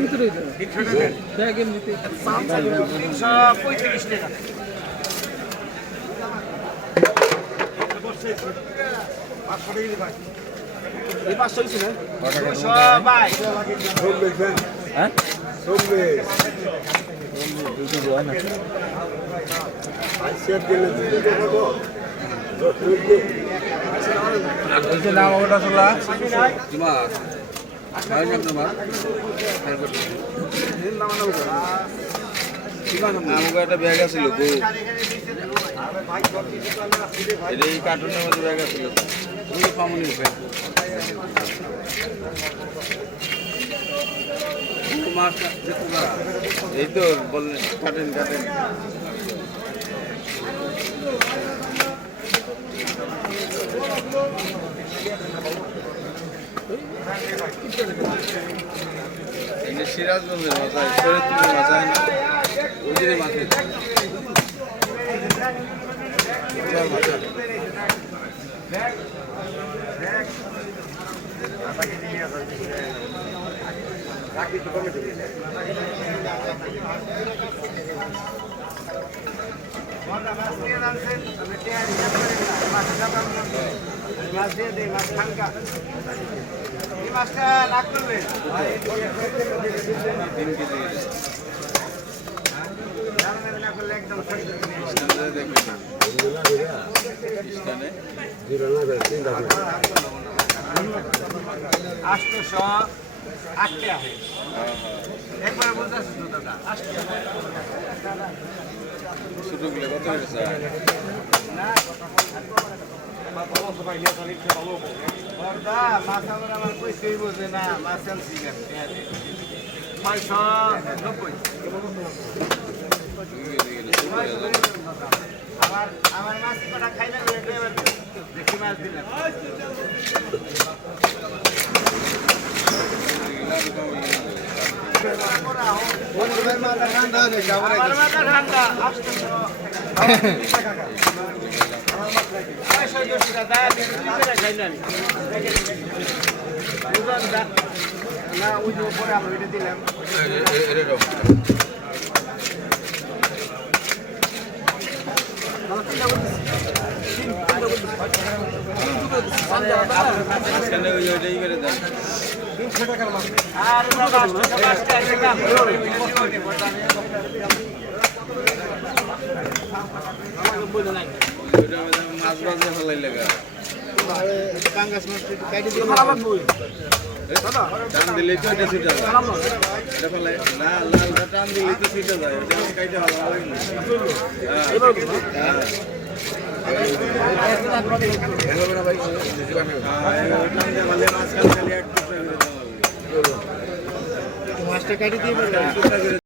ভিতরে ব্যাগ এমনিতে 335 টাকা। এই 500 ছিল 200 ভাই সব দেখবেন হ্যাঁ সব দুটো হয় না আইসিআর দিলে দুটো দেবো আচ্ছা নাম ওটা চলা জমা ভাই নাম নাম আমাকে একটা ব্যাগ আছিল গো এই কার্টুনের মধ্যে ব্যাগ আছিল ওগুলো কমনই ব্যাগ মাছ এই তো বললেন কাটেন কাটেন এই সিরাজগঞ্জের মাথায় শরীরপুরের মাথায় না ওদিকে মাথায় আমার মাছ কটা খাইলে দেখি মাছ দিলাম না ওই যে উপরে আমরা এটা দিলাম মাছ বাজে ফেলাই লাগা টান দিলেই তো এটা ছুটে যায় এটা ফেলাই না লালটা টান দিলেই তো ছুটে যায় ওটা কাইটে ভালো লাগে না মাছটা কাটি দিয়ে